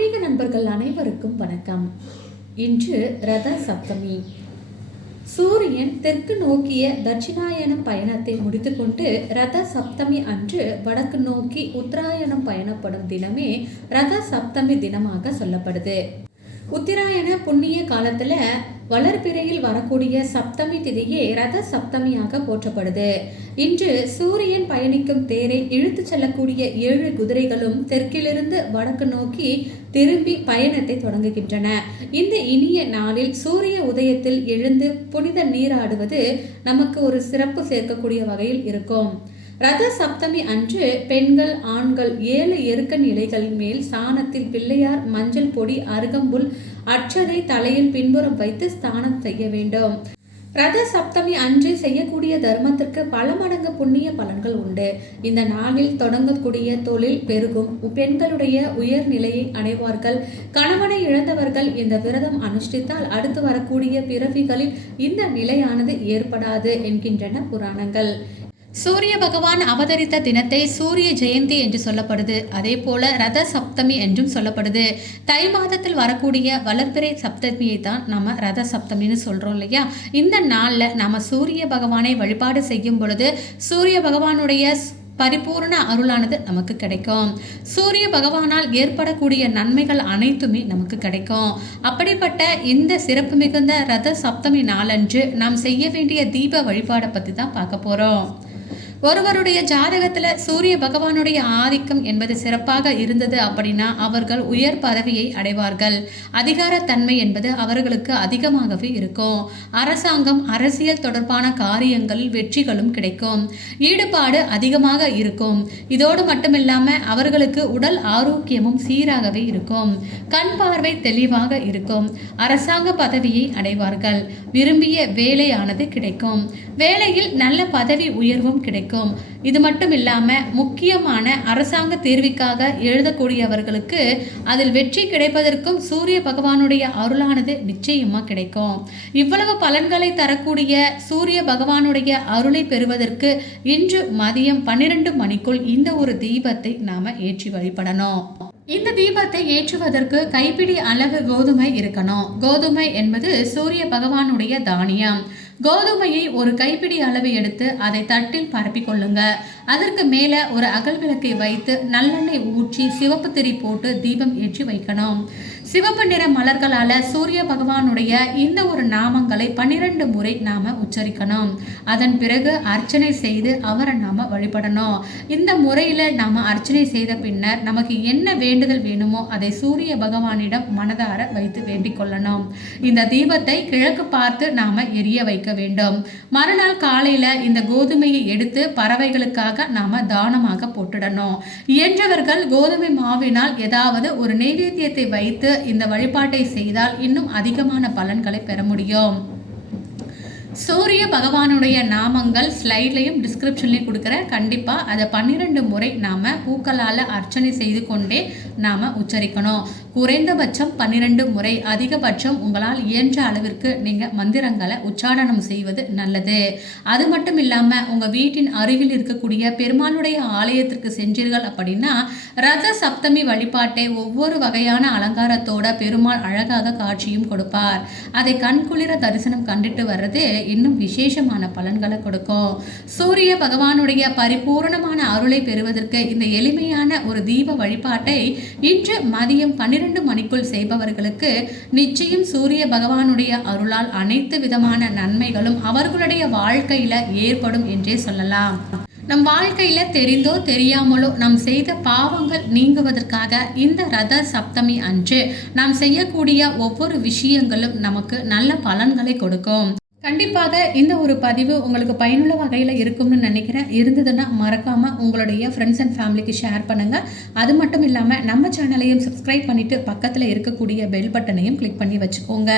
ஆன்மீக நண்பர்கள் அனைவருக்கும் வணக்கம். இன்று ரத சப்தமி சூரியன் தெற்கு நோக்கிய தட்சிணாயனம் பயணத்தை முடித்துக்கொண்டு ரத சப்தமி அன்று வடக்கு நோக்கி உத்தராயணம் பயணப்படும் தினமே ரத சப்தமி தினமாக சொல்லப்படுது. உத்திராயண புண்ணிய காலத்துல வளர்பிறையில் வரக்கூடிய சப்தமி திதியே ரத சப்தமியாக போற்றப்படுது. இன்று சூரியன் பயணிக்கும் தேரை இழுத்துச் செல்லக்கூடிய ஏழு குதிரைகளும் தெற்கிலிருந்து வடக்கு நோக்கி திரும்பி பயணத்தை தொடங்குகின்றன. இந்த இனிய நாளில் சூரிய உதயத்தில் எழுந்து புனித நீராடுவது நமக்கு ஒரு சிறப்பு சேர்க்கக்கூடிய வகையில் இருக்கும். ரத சப்தமி அன்று பெண்கள் ஆண்கள் ஏழு எருக்க நிலைகள் மேல் சாணத்தில் பிள்ளையார் மஞ்சள் பொடி அருகம்புல் அச்சதை தலையில் பின்புறம் வைத்து ஸ்தானம் செய்ய வேண்டும். ரத சப்தமி அன்று செய்யக்கூடிய தர்மத்திற்கு பல மடங்கு புண்ணிய பலன்கள் உண்டு. இந்த நாளில் தொடங்கக்கூடிய தொழில் பெருகும். பெண்களுடைய உயர்நிலையை அடைவார்கள். கணவனை இழந்தவர்கள் இந்த விரதம் அனுஷ்டித்தால் அடுத்து வரக்கூடிய பிறவிகளில் இந்த நிலையானது ஏற்படாது என்கின்றன புராணங்கள். சூரிய பகவான் அவதரித்த தினத்தை சூரிய ஜெயந்தி என்று சொல்லப்படுது. அதே போல ரத சப்தமி என்றும் சொல்லப்படுது. தை மாதத்தில் வரக்கூடிய வளர்பிறை சப்தமியை தான் நம்ம ரத சப்தமின்னு சொல்கிறோம் இல்லையா? இந்த நாளில் நம்ம சூரிய பகவானை வழிபாடு செய்யும் பொழுது சூரிய பகவானுடைய பரிபூர்ண அருளானது நமக்கு கிடைக்கும். சூரிய பகவானால் ஏற்படக்கூடிய நன்மைகள் அனைத்துமே நமக்கு கிடைக்கும். அப்படிப்பட்ட இந்த சிறப்பு மிகுந்த ரத சப்தமி நாளன்று நாம் செய்ய வேண்டிய தீப வழிபாடை பற்றி தான் பார்க்க போகிறோம் ஒருவருடைய ஜாதகத்தில் சூரிய பகவானுடைய ஆதிக்கம் என்பது சிறப்பாக இருந்தது அப்படின்னா அவர்கள் உயர் பதவியை அடைவார்கள். அதிகாரத்தன்மை என்பது அவர்களுக்கு அதிகமாகவே இருக்கும். அரசாங்கம் அரசியல் தொடர்பான காரியங்களில் வெற்றிகளும் கிடைக்கும். ஈடுபாடு அதிகமாக இருக்கும். இதோடு மட்டுமில்லாமல் அவர்களுக்கு உடல் ஆரோக்கியமும் சீராகவே இருக்கும். கண் பார்வை தெளிவாக இருக்கும். அரசாங்க பதவியை அடைவார்கள். விரும்பிய வேலையானது கிடைக்கும். வேலையில் நல்ல பதவி உயர்வும் கிடைக்கும். இது மட்டும் இல்லாமல் முக்கியமான அரசாங்க தேர்விக்காக எழுதக்கூடியவர்களுக்கு அதில் வெற்றி கிடைப்பதற்கும் சூரிய பகவானுடைய அருளானது நிச்சயமாக கிடைக்கும். இவ்வளவு பலன்களை தரக்கூடிய சூரிய பகவானுடைய அருளை பெறுவதற்கு இன்று மதியம் பன்னிரண்டு மணிக்குள் இந்த ஒரு தீபத்தை நாம ஏற்றி வழிபடணும். இந்த தீபத்தை ஏற்றுவதற்கு கைப்பிடி அளவு கோதுமை இருக்கணும். கோதுமை என்பது சூரிய பகவானுடைய தானியம். கோதுமையை ஒரு கைப்பிடி அளவு எடுத்து அதை தட்டில் பரப்பி கொள்ளுங்க அதற்கு மேலே ஒரு அகல் விளக்கை வைத்து நல்லெண்ணெய் ஊற்றி சிவப்பு திரி போட்டு தீபம் ஏற்றி வைக்கணும். சிவப்பு நிற மலர்களால் சூரிய பகவானுடைய இந்த ஒரு நாமங்களை பன்னிரண்டு முறை நாம உச்சரிக்கணும். அதன் பிறகு அர்ச்சனை செய்து அவரை நாம வழிபடணும். இந்த முறையில் நாம அர்ச்சனை செய்த பின்னர் நமக்கு என்ன வேண்டுதல் வேணுமோ அதை சூரிய பகவானிடம் மனதார வைத்து வேண்டிக் கொள்ளணும். இந்த தீபத்தை கிழக்கு பார்த்து நாம எரிய வைக்க வேண்டும். மறுநாள் காலையில இந்த கோதுமையை எடுத்து பறவைகளுக்காக நாம தானமாக போட்டுடணும். இயன்றவர்கள் கோதுமை மாவினால் ஏதாவது ஒரு நெய்வேத்தியத்தை வைத்து இந்த வழிபாட்டை செய்தால் இன்னும் அதிகமான பலன்களை பெற முடியும். சூரிய பகவானுடைய நாமங்கள் ஸ்லைட்லையும் டிஸ்கிரிப்ஷன்லையும் கொடுக்குறேன். கண்டிப்பாக அதை பன்னிரெண்டு முறை நாம் பூக்களால் அர்ச்சனை செய்து கொண்டே நாம் உச்சரிக்கணும். குறைந்தபட்சம் பன்னிரெண்டு முறை அதிகபட்சம் உங்களால் இயன்ற அளவிற்கு நீங்கள் மந்திரங்களை உச்சாடனம் செய்வது நல்லது. அது மட்டும் இல்லாமல் உங்கள் வீட்டின் அருகில் இருக்கக்கூடிய பெருமாளுடைய ஆலயத்திற்கு சென்றீர்கள் அப்படின்னா ரத சப்தமி வழிபாட்டை ஒவ்வொரு வகையான அலங்காரத்தோட பெருமாள் அழகாக காட்சியும் கொடுப்பார். அதை கண்குளிர தரிசனம் கண்டுட்டு வர்றது இன்னும் விசேஷமான பலன்களை கொடுக்கும். சூரிய பகவானுடைய பரிபூர்ணமான அருளை பெறுவதற்கு இந்த எளிமையான ஒரு தீப வழிபாட்டை இன்று மதியம் பன்னிரண்டு மணிக்குள் செய்பவர்களுக்கு நிச்சயம் சூரிய பகவானுடைய அருளால் அனைத்து விதமான நன்மைகளும் அவர்களுடைய வாழ்க்கையில ஏற்படும் என்றே சொல்லலாம். நம் வாழ்க்கையில தெரிந்தோ தெரியாமலோ நாம் செய்த பாவங்கள் நீங்குவதற்காக இந்த ரத சப்தமி அன்று நாம் செய்யக்கூடிய ஒவ்வொரு விஷயங்களும் நமக்கு நல்ல பலன்களை கொடுக்கும். கண்டிப்பாக இந்த ஒரு பதிவு உங்களுக்கு பயனுள்ள வகையில் இருக்கும்னு நினைக்கிறேன். இருந்ததுன்னா மறக்காமல் உங்களுடைய ஃப்ரெண்ட்ஸ் அண்ட் ஃபேமிலிக்கு ஷேர் பண்ணுங்கள் அது மட்டும் இல்லாமல் நம்ம சேனலையும் சப்ஸ்கிரைப் பண்ணிவிட்டு பக்கத்தில் இருக்கக்கூடிய பெல் பட்டனையும் கிளிக் பண்ணி வச்சுக்கோங்க.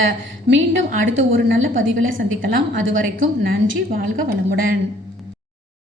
மீண்டும் அடுத்த ஒரு நல்ல பதிவில் சந்திக்கலாம். அது வரைக்கும் நன்றி வாழ்க வளமுடன்.